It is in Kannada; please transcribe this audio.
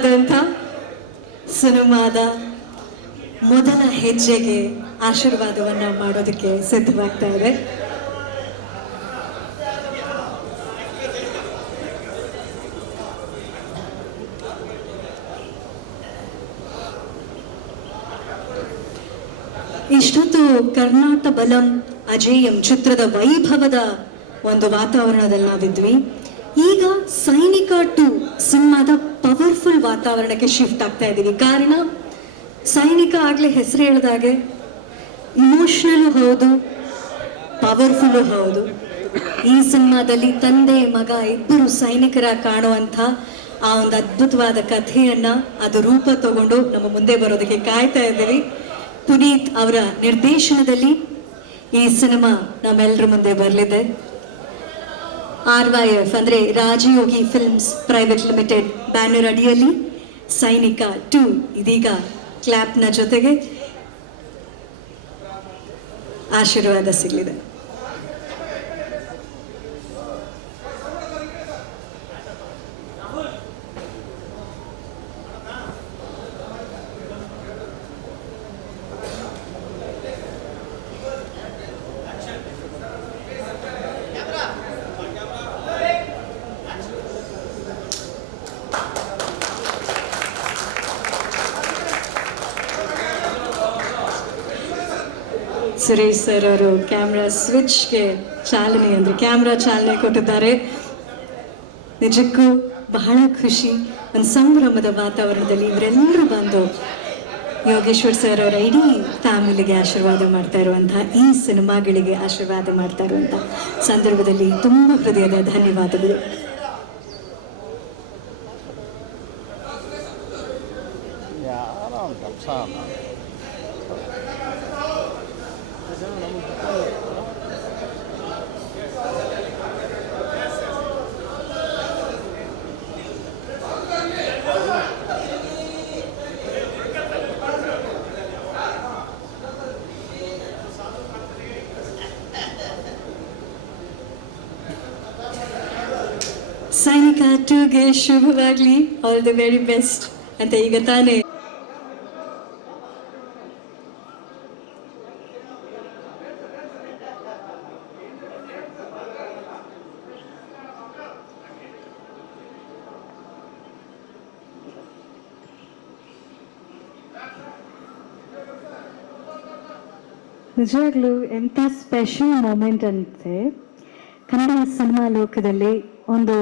ಆದಂಥ ಸಿನಿಮಾದ ಮೊದಲ ಹೆಜ್ಜೆಗೆ ಆಶೀರ್ವಾದವನ್ನ ಮಾಡೋದಕ್ಕೆ ಸಿದ್ಧವಾಗ್ತಾ ಇದೆ. ಇಷ್ಟೊತ್ತು ಕರ್ನಾಟ ಬಲಂ ಅಜೇಯಂ ಚಿತ್ರದ ವೈಭವದ ಒಂದು ವಾತಾವರಣದಲ್ಲಿ ನಾವಿದ್ವಿ. ಈಗ ಸೈನಿಕ 2 ಸಿನಿಮಾದ ಪವರ್ಫುಲ್ ವಾತಾವರಣಕ್ಕೆ ಶಿಫ್ಟ್ ಆಗ್ತಾ ಇದ್ದೀವಿ. ಕಾರಣ ಸೈನಿಕ ಆಗ್ಲೇ ಹೆಸರು ಹೇಳಿದಾಗೆ ಇಮೋಷನಲ್ ಹೌದು, ಪವರ್ಫುಲ್ಲು ಹೌದು. ಈ ಸಿನಿಮಾದಲ್ಲಿ ತಂದೆ ಮಗ ಇಬ್ಬರು ಸೈನಿಕರ ಕಾಣುವಂಥ ಆ ಒಂದು ಅದ್ಭುತವಾದ ಕಥೆಯನ್ನ ಅದು ರೂಪ ತಗೊಂಡು ನಮ್ಮ ಮುಂದೆ ಬರೋದಕ್ಕೆ ಕಾಯ್ತಾ ಇದ್ದೀವಿ. ಪುನೀತ್ ಅವರ ನಿರ್ದೇಶನದಲ್ಲಿ ಈ ಸಿನಿಮಾ ನಮ್ಮೆಲ್ಲರ ಮುಂದೆ ಬರಲಿದೆ. RYF ಅಂದ್ರೆ ರಾಜಯೋಗಿ ಫಿಲ್ಮ್ಸ್ ಪ್ರೈವೇಟ್ ಲಿಮಿಟೆಡ್ ಬ್ಯಾನರ್ ಅಡಿಯಲ್ಲಿ ಸೈನಿಕ 2 ಇದೀಗ ಕ್ಲಾಪ್ನ ಜೊತೆಗೆ ಆಶೀರ್ವಾದ ಸಿಗಲಿದೆ. ಸುರೇಶ್ ಸರ್ ಅವರು ಕ್ಯಾಮ್ರಾ ಸ್ವಿಚ್ಗೆ ಚಾಲನೆ ಅಂದರೆ ಕ್ಯಾಮ್ರಾ ಚಾಲನೆ ಕೊಟ್ಟಿದ್ದಾರೆ. ನಿಜಕ್ಕೂ ಬಹಳ ಖುಷಿ, ಒಂದು ಸಂಭ್ರಮದ ವಾತಾವರಣದಲ್ಲಿ ಇವರೆಲ್ಲರೂ ಬಂದು ಯೋಗೇಶ್ವರ್ ಸರ್ ಅವರ ಇಡೀ ಫ್ಯಾಮಿಲಿಗೆ ಆಶೀರ್ವಾದ ಮಾಡ್ತಾ ಇರುವಂತಹ ಈ ಸಿನಿಮಾಗಳಿಗೆ ಆಶೀರ್ವಾದ ಮಾಡ್ತಾ ಇರುವಂಥ ಸಂದರ್ಭದಲ್ಲಿ ತುಂಬ ಹೃದಯದ ಧನ್ಯವಾದಗಳು. ಸೈನಿಕ 2ಗೆ ಶುಭವಾಗಲಿ, ಆಲ್ ದಿ ವೆರಿ ಬೆಸ್ಟ್ ಅಂತ ಈಗ ತಾನೇ ನಿಜವಾಗ್ಲೂ ಎಂಥ ಸ್ಪೆಷಲ್ ಮೂಮೆಂಟ್ ಅಂತೆ ಕನ್ನಡ ಸಿನಿಮಾ ಲೋಕದಲ್ಲಿ. ಒಂದು